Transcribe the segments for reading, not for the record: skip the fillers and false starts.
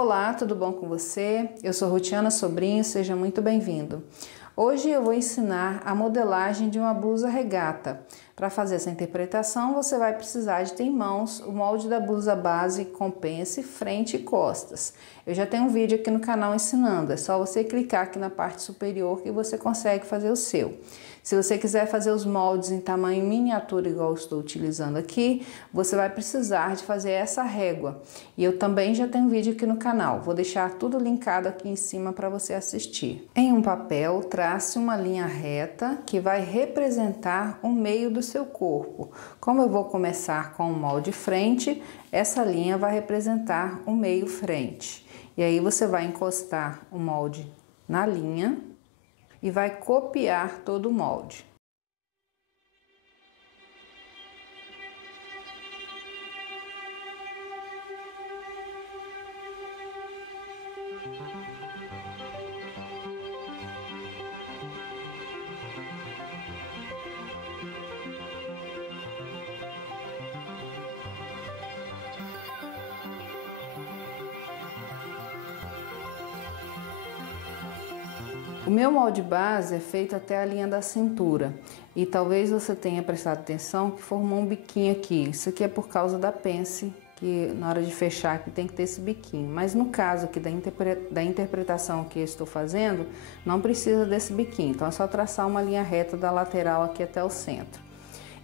Olá, tudo bom com você? Eu sou Rutiana Sobrinho, seja muito bem-vindo. Hoje eu vou ensinar a modelagem de uma blusa regata. Para fazer essa interpretação, você vai precisar de ter em mãos o molde da blusa base com pence, frente e costas. Eu já tenho um vídeo aqui no canal ensinando, é só você clicar aqui na parte superior que você consegue fazer o seu. Se você quiser fazer os moldes em tamanho miniatura igual eu estou utilizando aqui, você vai precisar de fazer essa régua. E eu também já tenho um vídeo aqui no canal, vou deixar tudo linkado aqui em cima para você assistir. Em um papel, trace uma linha reta que vai representar o meio do seu corpo. Como eu vou começar com o molde frente, essa linha vai representar o meio frente. E aí você vai encostar o molde na linha e vai copiar todo o molde. O meu molde base é feito até a linha da cintura e talvez você tenha prestado atenção que formou um biquinho aqui. Isso aqui é por causa da pence, que na hora de fechar aqui tem que ter esse biquinho. Mas no caso aqui da interpretação que eu estou fazendo, não precisa desse biquinho. Então é só traçar uma linha reta da lateral aqui até o centro.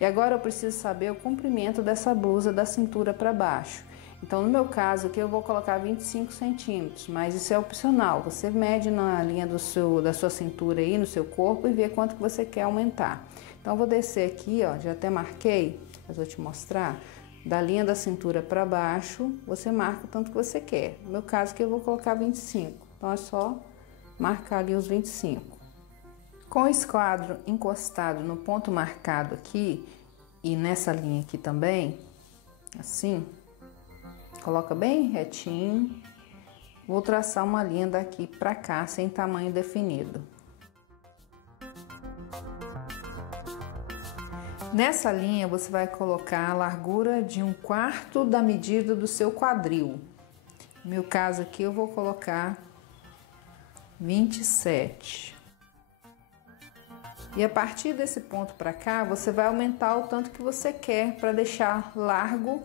E agora eu preciso saber o comprimento dessa blusa da cintura para baixo. Então, no meu caso aqui, eu vou colocar 25 centímetros, mas isso é opcional. Você mede na linha da sua cintura aí, no seu corpo, e vê quanto que você quer aumentar. Então, eu vou descer aqui, ó, já até marquei, mas vou te mostrar. Da linha da cintura para baixo, você marca o tanto que você quer. No meu caso aqui, eu vou colocar 25. Então, é só marcar ali os 25. Com o esquadro encostado no ponto marcado aqui, e nessa linha aqui também, assim... Coloca bem retinho. Vou traçar uma linha daqui para cá, sem tamanho definido. Nessa linha, você vai colocar a largura de 1/4 da medida do seu quadril. No meu caso aqui, eu vou colocar 27. E a partir desse ponto para cá, você vai aumentar o tanto que você quer para deixar largo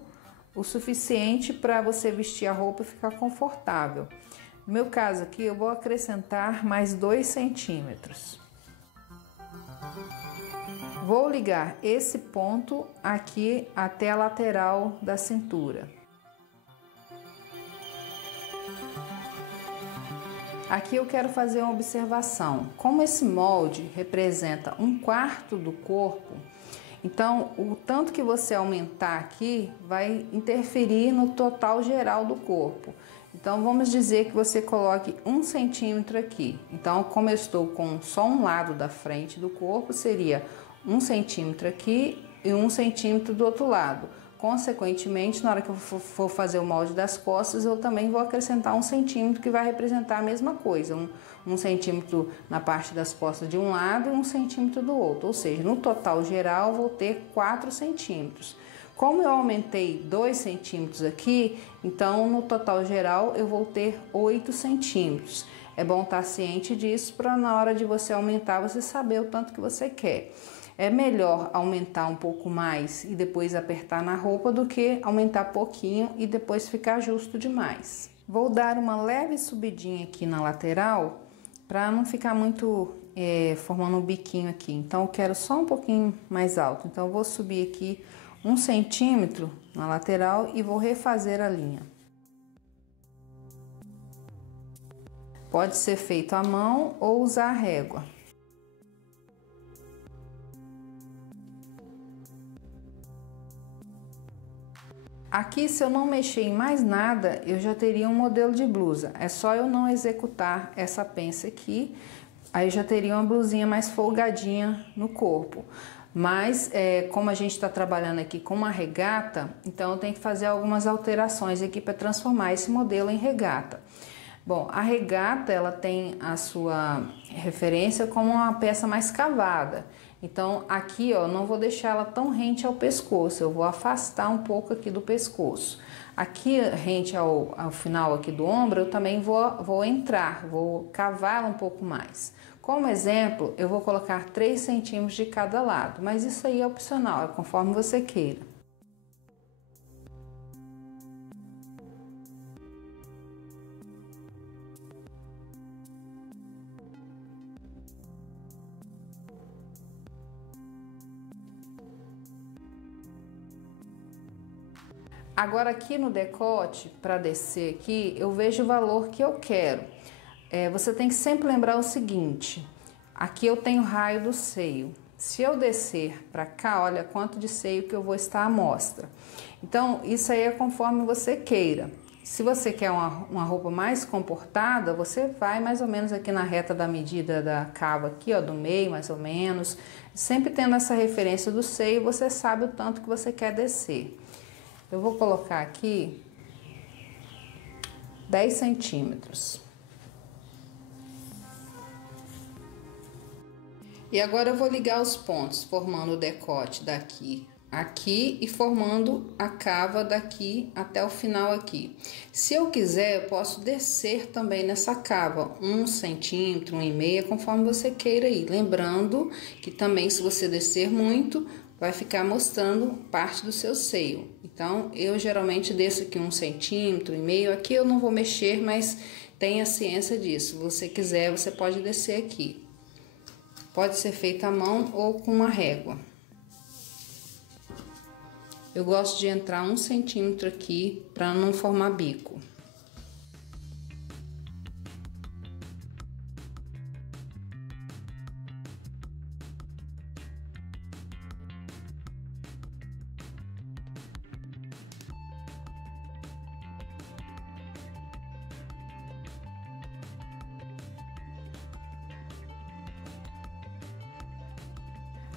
o suficiente para você vestir a roupa e ficar confortável. No meu caso aqui, eu vou acrescentar mais 2 centímetros. Vou ligar esse ponto aqui até a lateral da cintura. Aqui eu quero fazer uma observação. Como esse molde representa 1/4 do corpo, então, o tanto que você aumentar aqui vai interferir no total geral do corpo. Então, vamos dizer que você coloque 1 centímetro aqui. Então, como eu estou com só um lado da frente do corpo, seria 1 centímetro aqui e 1 centímetro do outro lado. Consequentemente, na hora que eu for fazer o molde das costas, eu também vou acrescentar 1 centímetro que vai representar a mesma coisa. 1 centímetro na parte das costas de um lado e 1 centímetro do outro. Ou seja, no total geral, eu vou ter 4 centímetros. Como eu aumentei 2 centímetros aqui, então no total geral eu vou ter 8 centímetros. É bom estar ciente disso para na hora de você aumentar, você saber o tanto que você quer. É melhor aumentar um pouco mais e depois apertar na roupa do que aumentar pouquinho e depois ficar justo demais. Vou dar uma leve subidinha aqui na lateral para não ficar muito formando um biquinho aqui. Então, eu quero só um pouquinho mais alto. Então, eu vou subir aqui 1 centímetro na lateral e vou refazer a linha. Pode ser feito à mão ou usar a régua. Aqui, se eu não mexer em mais nada, eu já teria um modelo de blusa. É só eu não executar essa pence aqui, aí eu já teria uma blusinha mais folgadinha no corpo. Mas, como a gente está trabalhando aqui com uma regata, então eu tenho que fazer algumas alterações aqui para transformar esse modelo em regata. Bom, a regata, ela tem a sua referência como uma peça mais cavada. Então, aqui, ó, não vou deixar ela tão rente ao pescoço, eu vou afastar um pouco aqui do pescoço. Aqui, rente ao final aqui do ombro, eu também vou cavar um pouco mais. Como exemplo, eu vou colocar 3 centímetros de cada lado, mas isso aí é opcional, é conforme você queira. Agora aqui no decote, para descer aqui, eu vejo o valor que eu quero. Você tem que sempre lembrar o seguinte, aqui eu tenho raio do seio. Se eu descer para cá, olha quanto de seio que eu vou estar à mostra. Então, isso aí é conforme você queira. Se você quer uma roupa mais comportada, você vai mais ou menos aqui na reta da medida da cava aqui, ó, do meio mais ou menos. Sempre tendo essa referência do seio, você sabe o tanto que você quer descer. Eu vou colocar aqui 10 centímetros. E agora eu vou ligar os pontos, formando o decote daqui, aqui e formando a cava daqui até o final aqui. Se eu quiser, eu posso descer também nessa cava, 1 centímetro, 1,5, conforme você queira ir. Lembrando que também se você descer muito, vai ficar mostrando parte do seu seio. Então, eu geralmente desço aqui 1 centímetro, 1,5. Aqui eu não vou mexer, mas tenha ciência disso. Se você quiser, você pode descer aqui. Pode ser feito à mão ou com uma régua. Eu gosto de entrar 1 centímetro aqui para não formar bico.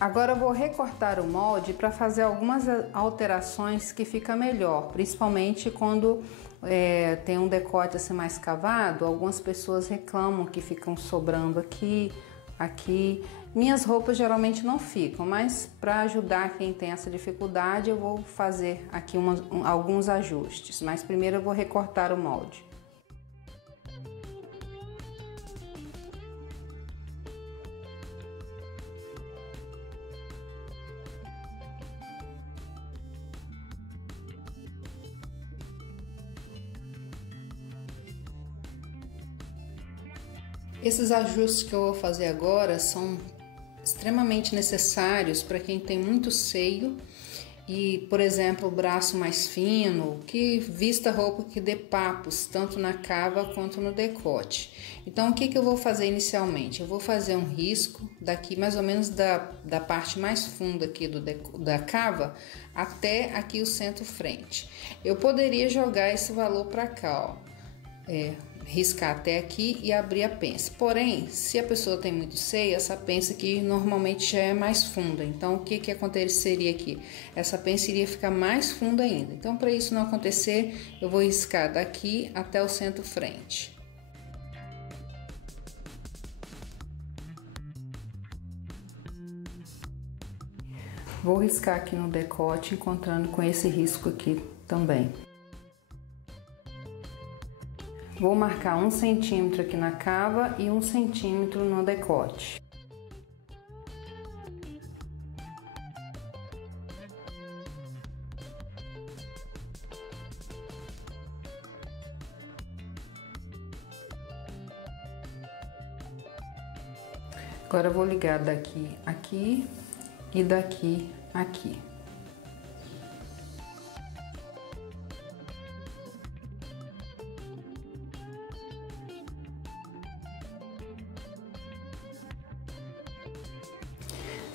Agora eu vou recortar o molde para fazer algumas alterações que fica melhor, principalmente quando tem um decote assim mais cavado. Algumas pessoas reclamam que ficam sobrando aqui. Minhas roupas geralmente não ficam, mas para ajudar quem tem essa dificuldade eu vou fazer aqui alguns ajustes. Mas primeiro eu vou recortar o molde. Esses ajustes que eu vou fazer agora são extremamente necessários para quem tem muito seio e, por exemplo, o braço mais fino, que vista roupa que dê papos, tanto na cava quanto no decote. Então, o que eu vou fazer inicialmente? Eu vou fazer um risco daqui mais ou menos da parte mais funda aqui da cava até aqui o centro-frente. Eu poderia jogar esse valor para cá, ó. Riscar até aqui e abrir a pence. Porém, se a pessoa tem muito seio, essa pence aqui normalmente já é mais funda. Então, o que aconteceria aqui? Essa pence iria ficar mais funda ainda. Então, para isso não acontecer, eu vou riscar daqui até o centro-frente. Vou riscar aqui no decote, encontrando com esse risco aqui também. Vou marcar 1 centímetro aqui na cava e 1 centímetro no decote. Agora eu vou ligar daqui aqui e daqui aqui.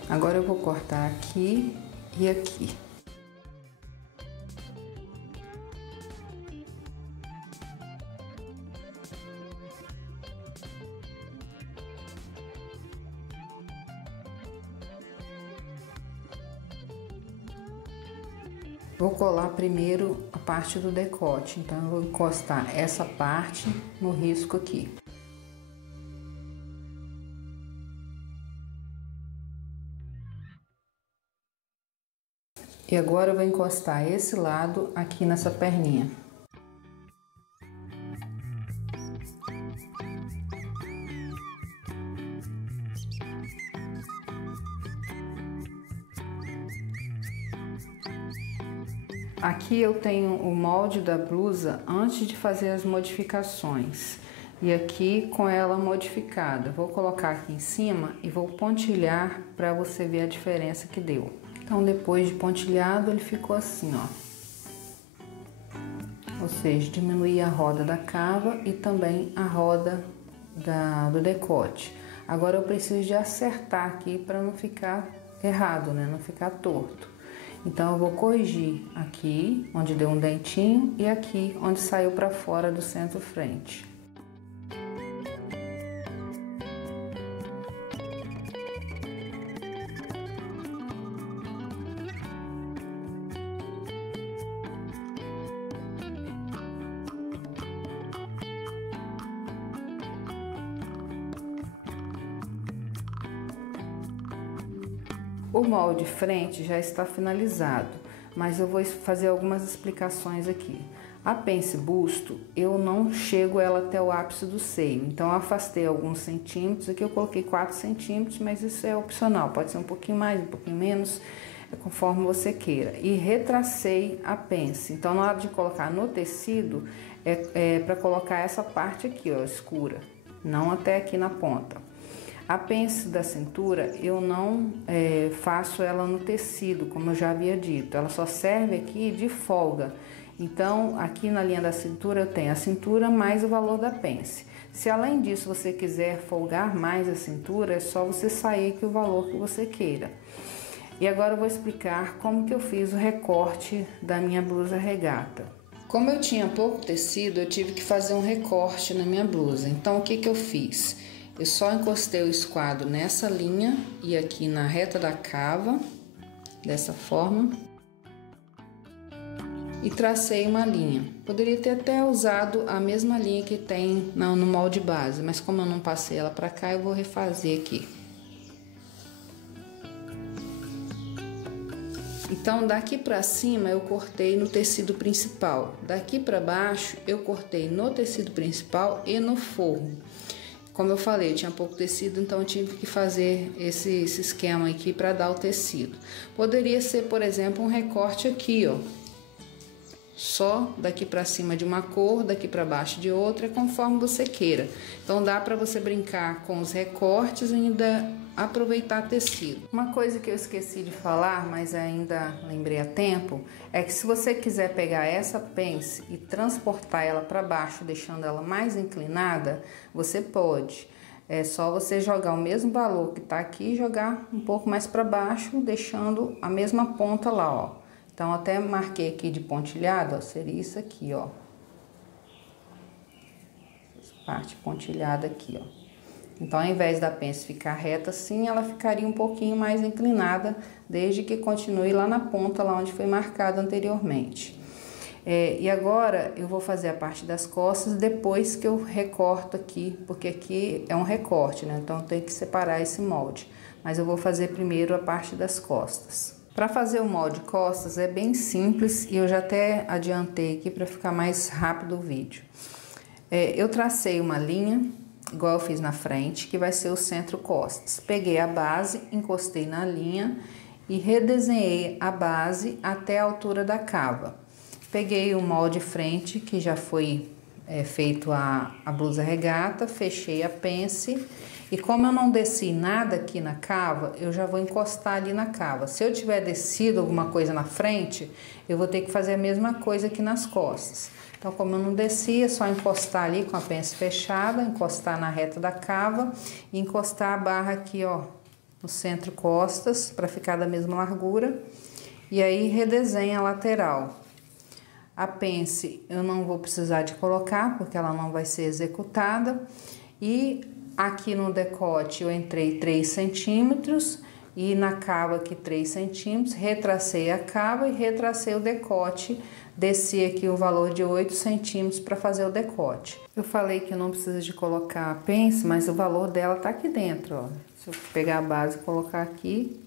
Agora eu vou cortar aqui e aqui. Vou colar primeiro a parte do decote, então eu vou encostar essa parte no risco aqui. E agora eu vou encostar esse lado aqui nessa perninha. Aqui eu tenho o molde da blusa antes de fazer as modificações. E aqui com ela modificada. Vou colocar aqui em cima e vou pontilhar para você ver a diferença que deu. Então depois de pontilhado ele ficou assim, ó. Ou seja, diminuir a roda da cava e também a roda do decote. Agora eu preciso de acertar aqui para não ficar errado, né? Não ficar torto. Então eu vou corrigir aqui onde deu um dentinho e aqui onde saiu para fora do centro-frente. O molde frente já está finalizado, mas eu vou fazer algumas explicações aqui. A pence busto, eu não chego ela até o ápice do seio, então eu afastei alguns centímetros, aqui eu coloquei 4 centímetros, mas isso é opcional, pode ser um pouquinho mais, um pouquinho menos, conforme você queira. E retracei a pence, então na hora de colocar no tecido, é para colocar essa parte aqui, ó, escura, não até aqui na ponta. A pence da cintura, eu não faço ela no tecido, como eu já havia dito. Ela só serve aqui de folga. Então, aqui na linha da cintura, eu tenho a cintura mais o valor da pence. Se além disso você quiser folgar mais a cintura, é só você sair aqui o valor que você queira. E agora eu vou explicar como que eu fiz o recorte da minha blusa regata. Como eu tinha pouco tecido, eu tive que fazer um recorte na minha blusa. Então, o que que eu fiz? Eu só encostei o esquadro nessa linha e aqui na reta da cava, dessa forma, e tracei uma linha. Poderia ter até usado a mesma linha que tem no molde base, mas como eu não passei ela pra cá, eu vou refazer aqui. Então, daqui pra cima eu cortei no tecido principal, daqui pra baixo eu cortei no tecido principal e no forro. Como eu falei, eu tinha pouco tecido, então eu tive que fazer esse esquema aqui para dar o tecido. Poderia ser, por exemplo, um recorte aqui, ó. Só daqui para cima de uma cor, daqui para baixo de outra, conforme você queira. Então dá para você brincar com os recortes e ainda aproveitar tecido. Uma coisa que eu esqueci de falar, mas ainda lembrei a tempo, é que se você quiser pegar essa pence e transportar ela para baixo, deixando ela mais inclinada, você pode. É só você jogar o mesmo valor que tá aqui e jogar um pouco mais para baixo, deixando a mesma ponta lá, ó. Então, até marquei aqui de pontilhado, ó, seria isso aqui, ó. Essa parte pontilhada aqui, ó. Então, ao invés da pence ficar reta assim, ela ficaria um pouquinho mais inclinada, desde que continue lá na ponta, lá onde foi marcado anteriormente. E agora, eu vou fazer a parte das costas depois que eu recorto aqui, porque aqui é um recorte, né? Então, eu tenho que separar esse molde. Mas eu vou fazer primeiro a parte das costas. Para fazer o molde costas é bem simples e eu já até adiantei aqui para ficar mais rápido o vídeo. Eu tracei uma linha, igual eu fiz na frente, que vai ser o centro costas. Peguei a base, encostei na linha e redesenhei a base até a altura da cava. Peguei o molde frente, que já foi feito a blusa regata, fechei a pence. E como eu não desci nada aqui na cava, eu já vou encostar ali na cava. Se eu tiver descido alguma coisa na frente, eu vou ter que fazer a mesma coisa aqui nas costas. Então, como eu não desci, é só encostar ali com a pence fechada, encostar na reta da cava e encostar a barra aqui, ó, no centro costas, para ficar da mesma largura. E aí, redesenha a lateral. A pence eu não vou precisar de colocar, porque ela não vai ser executada. E aqui no decote eu entrei 3 centímetros e na cava aqui 3 centímetros, retracei a cava e retracei o decote, desci aqui o valor de 8 centímetros para fazer o decote. Eu falei que não precisa de colocar a pence, mas o valor dela tá aqui dentro, ó. Se eu pegar a base e colocar aqui,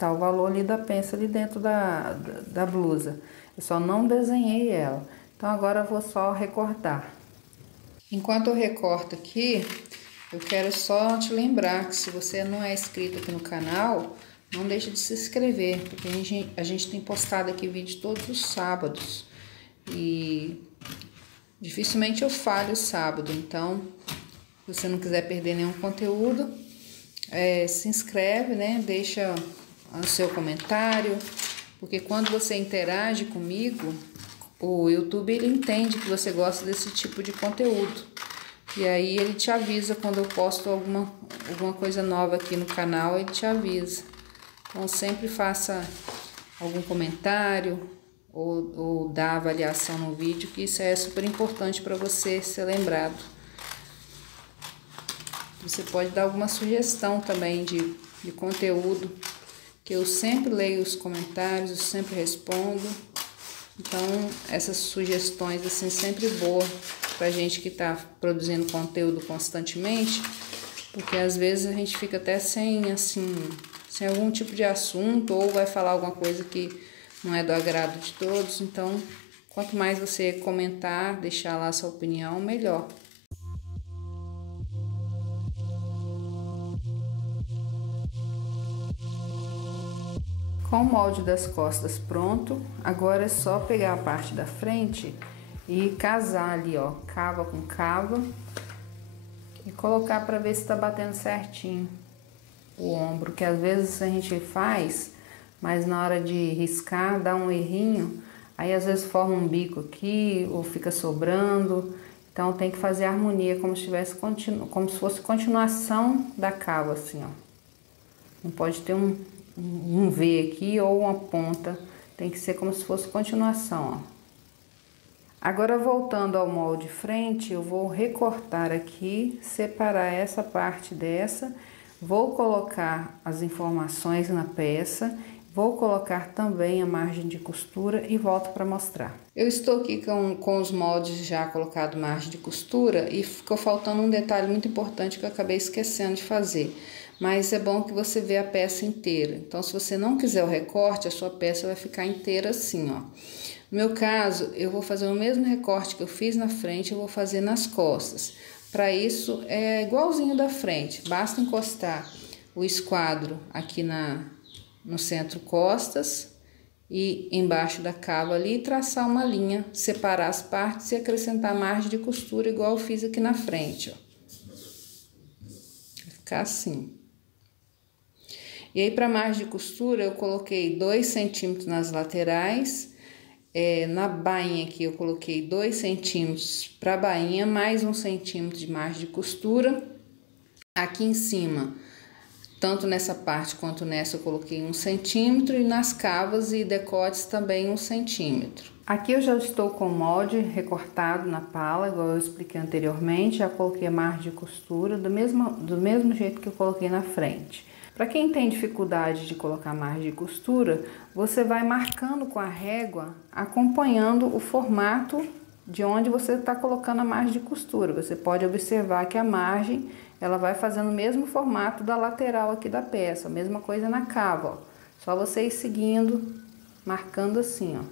tá o valor ali da pence ali dentro da blusa. Eu só não desenhei ela. Então agora eu vou só recortar. Enquanto eu recorto aqui, eu quero só te lembrar que se você não é inscrito aqui no canal, não deixe de se inscrever, porque a gente tem postado aqui vídeo todos os sábados. E dificilmente eu falho sábado, então se você não quiser perder nenhum conteúdo, se inscreve, né? Deixa o seu comentário, porque quando você interage comigo, o YouTube ele entende que você gosta desse tipo de conteúdo. E aí ele te avisa quando eu posto alguma coisa nova aqui no canal, ele te avisa. Então sempre faça algum comentário ou dá avaliação no vídeo, que isso é super importante para você ser lembrado. Você pode dar alguma sugestão também de conteúdo, que eu sempre leio os comentários, eu sempre respondo. Então, essas sugestões, assim, sempre boa pra gente que tá produzindo conteúdo constantemente, porque às vezes a gente fica até sem algum tipo de assunto, ou vai falar alguma coisa que não é do agrado de todos. Então, quanto mais você comentar, deixar lá a sua opinião, melhor. Com o molde das costas pronto, agora é só pegar a parte da frente e casar ali, ó, cava com cava, e colocar para ver se tá batendo certinho o ombro, que às vezes a gente faz, mas na hora de riscar dá um errinho, aí às vezes forma um bico aqui ou fica sobrando. Então tem que fazer a harmonia como se fosse continuação da cava, assim, ó. Não pode ter um V aqui ou uma ponta, tem que ser como se fosse continuação, ó. Agora voltando ao molde frente, eu vou recortar aqui, separar essa parte dessa, vou colocar as informações na peça, vou colocar também a margem de costura e volto para mostrar. Eu estou aqui com os moldes já colocado margem de costura e ficou faltando um detalhe muito importante que eu acabei esquecendo de fazer. Mas é bom que você vê a peça inteira. Então, se você não quiser o recorte, a sua peça vai ficar inteira assim, ó. No meu caso, eu vou fazer o mesmo recorte que eu fiz na frente, eu vou fazer nas costas. Para isso, é igualzinho da frente. Basta encostar o esquadro aqui no centro costas e embaixo da cava ali, traçar uma linha, separar as partes e acrescentar margem de costura igual eu fiz aqui na frente, ó. Vai ficar assim. E aí, para margem de costura, eu coloquei 2 centímetros nas laterais. Na bainha aqui, eu coloquei 2 centímetros para a bainha, mais 1 centímetro de margem de costura. Aqui em cima, tanto nessa parte quanto nessa, eu coloquei 1 centímetro. E nas cavas e decotes também 1 centímetro. Aqui eu já estou com o molde recortado na pala, igual eu expliquei anteriormente. Já coloquei a margem de costura do mesmo jeito que eu coloquei na frente. Para quem tem dificuldade de colocar margem de costura, você vai marcando com a régua, acompanhando o formato de onde você está colocando a margem de costura. Você pode observar que a margem, ela vai fazendo o mesmo formato da lateral aqui da peça, a mesma coisa na cava, ó. Só você ir seguindo, marcando assim, ó.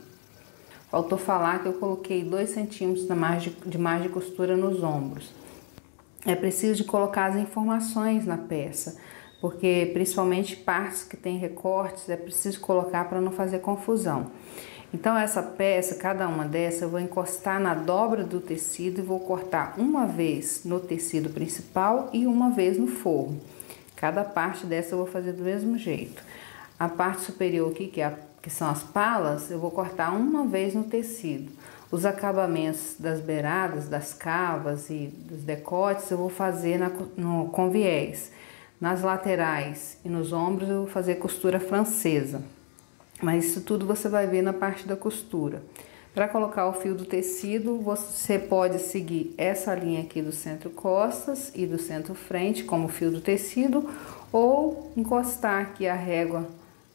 Faltou falar que eu coloquei 2 centímetros de margem de costura nos ombros. É preciso de colocar as informações na peça, porque principalmente partes que tem recortes é preciso colocar para não fazer confusão. Então essa peça, cada uma dessas, eu vou encostar na dobra do tecido e vou cortar uma vez no tecido principal e uma vez no forro. Cada parte dessa eu vou fazer do mesmo jeito. A parte superior aqui, que são as palas, eu vou cortar uma vez no tecido. Os acabamentos das beiradas, das cavas e dos decotes eu vou fazer com viés. Nas laterais e nos ombros eu vou fazer costura francesa, mas isso tudo você vai ver na parte da costura. Para colocar o fio do tecido, você pode seguir essa linha aqui do centro costas e do centro frente como fio do tecido, ou encostar aqui a régua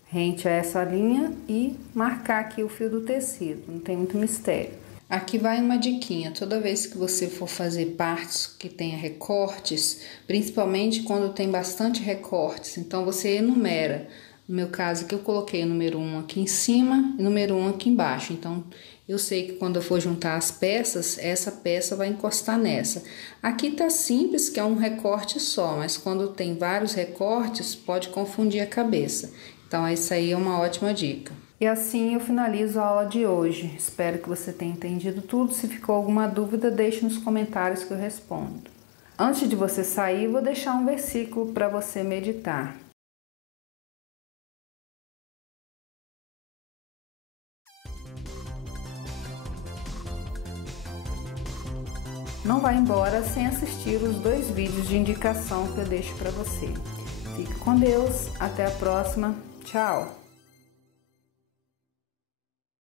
rente a essa linha e marcar aqui o fio do tecido, não tem muito mistério. Aqui vai uma diquinha: toda vez que você for fazer partes que tenha recortes, principalmente quando tem bastante recortes, então você enumera No meu caso aqui eu coloquei o número 1 aqui em cima e o número 1 aqui embaixo. Então, eu sei que quando eu for juntar as peças, essa peça vai encostar nessa. Aqui tá simples, que é um recorte só, mas quando tem vários recortes, pode confundir a cabeça. Então, essa aí é uma ótima dica. E assim eu finalizo a aula de hoje. Espero que você tenha entendido tudo. Se ficou alguma dúvida, deixe nos comentários que eu respondo. Antes de você sair, vou deixar um versículo para você meditar. Não vá embora sem assistir os 2 vídeos de indicação que eu deixo para você. Fique com Deus, até a próxima, tchau!